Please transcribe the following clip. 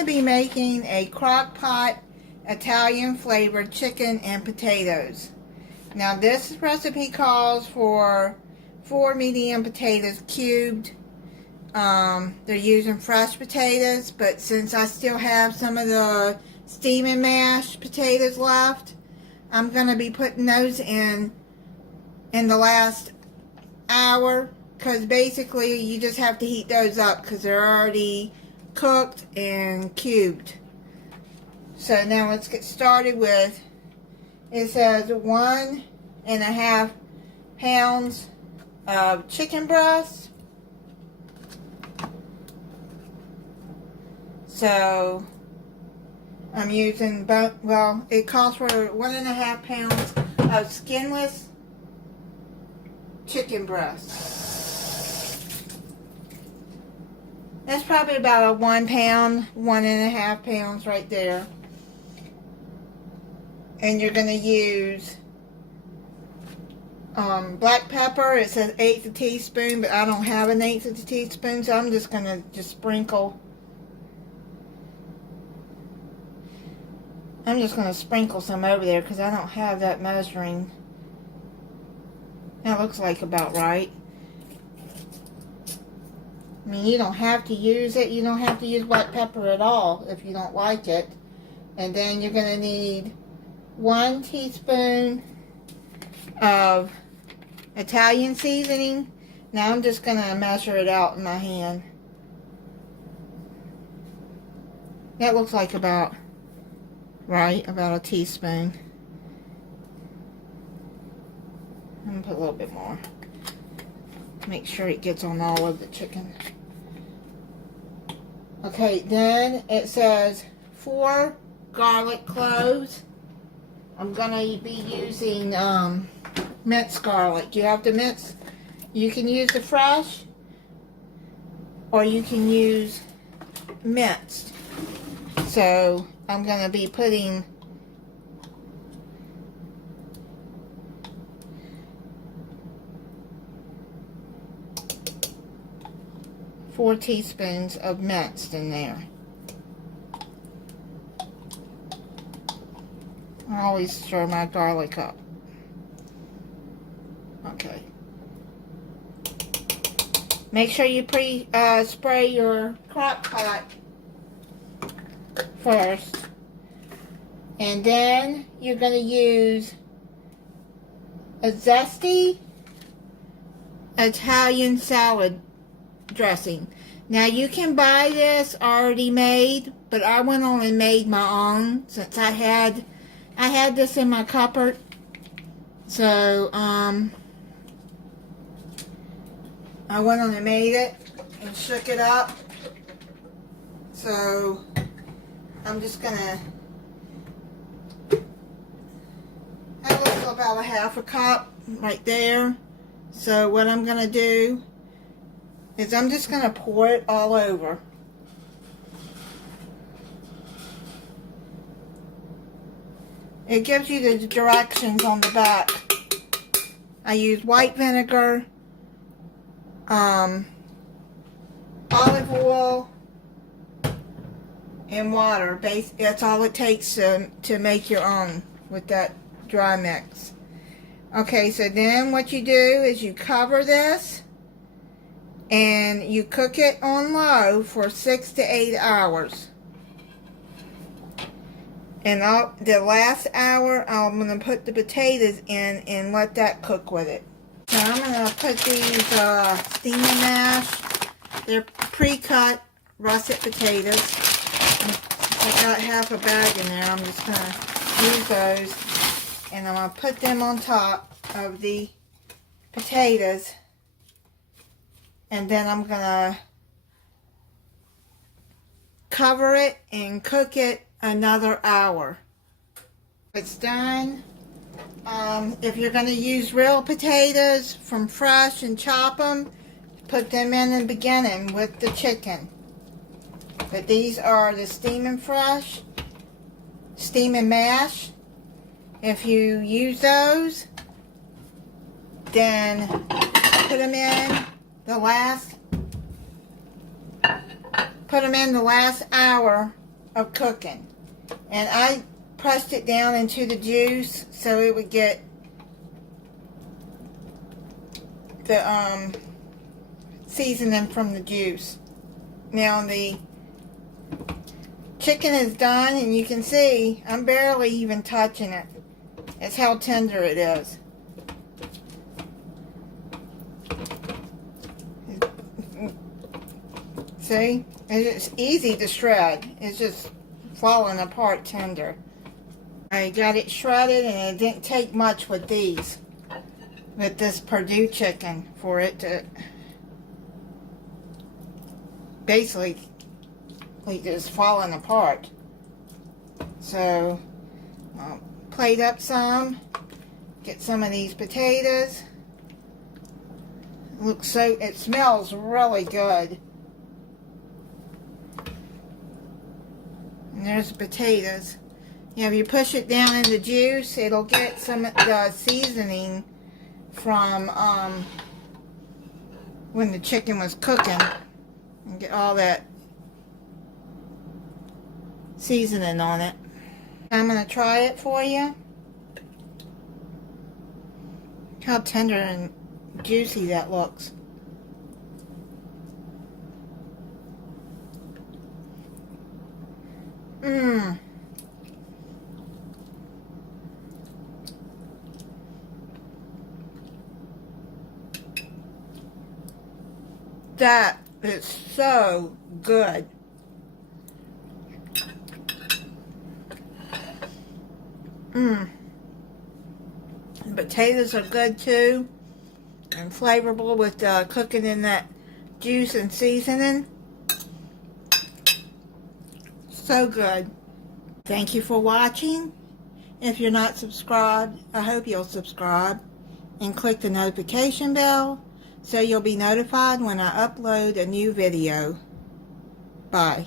to be making a crock pot Italian flavored chicken and potatoes. Now this recipe calls for 4 medium potatoes cubed. They're using fresh potatoes, but since I still have some of the steam and mashed potatoes left, I'm going to be putting those in the last hour, because basically you just have to heat those up because they're already cooked and cubed. So now let's get started with, it says 1.5 pounds of chicken breast. So I'm using both, well, it calls for 1.5 pounds of skinless chicken breast. That's probably about a 1 pound, 1.5 pounds right there. And you're going to use black pepper. It says 1/8 a teaspoon, but I don't have an 1/8 of a teaspoon, so I'm just going to sprinkle. I'm just going to sprinkle some over there because I don't have that measuring. That looks like about right. I mean, you don't have to use it. You don't have to use black pepper at all if you don't like it. And then you're going to need 1 teaspoon of Italian seasoning. Now I'm just going to measure it out in my hand. That looks like about right, about a teaspoon. I'm going to put a little bit more. Make sure it gets on all of the chicken. Okay, then it says 4 garlic cloves. I'm going to be using minced garlic. You have to mince. You can use the fresh or you can use minced. So I'm going to be putting four teaspoons of minced in there. I always stir my garlic up. Okay. Make sure you spray your crock pot first. And then you're going to use a zesty Italian salad dressing. Now you can buy this already made, but I went on and made my own since I had this in my cupboard. So I went on and made it and shook it up. So I'm just gonna have about a 1/2 cup right there. So what I'm gonna do is I'm just going to pour it all over. It gives you the directions on the back. I use white vinegar, olive oil, and water. That's all it takes to make your own with that dry mix. Okay, so then what you do is you cover this and you cook it on low for 6 to 8 hours. And the last hour, I'm going to put the potatoes in and let that cook with it. So I'm going to put these steam and mash. They're pre-cut russet potatoes. I got 1/2 a bag in there. I'm just going to use those. And I'm going to put them on top of the potatoes. And then I'm going to cover it and cook it another hour. It's done. If you're going to use real potatoes from fresh and chop them, put them in the beginning with the chicken. But these are the steam and fresh, steam and mash. If you use those, then put them in the last hour of cooking. And I pressed it down into the juice so it would get the seasoning from the juice. Now the chicken is done, and you can see I'm barely even touching it. That's how tender it is. See? It's just easy to shred. It's just falling apart tender. I got it shredded, and it didn't take much with these. With this Purdue chicken for it to basically just falling apart. So I'll plate up some, get some of these potatoes. It smells really good. And there's the potatoes. Yeah, if you push it down in the juice, it'll get some of the seasoning from when the chicken was cooking, and get all that seasoning on it. I'm going to try it for you. Look how tender and juicy that looks. Mmm. That is so good. Mmm. The potatoes are good too, and flavorful with cooking in that juice and seasoning. So good. Thank you for watching. If you're not subscribed, I hope you'll subscribe and click the notification bell so you'll be notified when I upload a new video. Bye.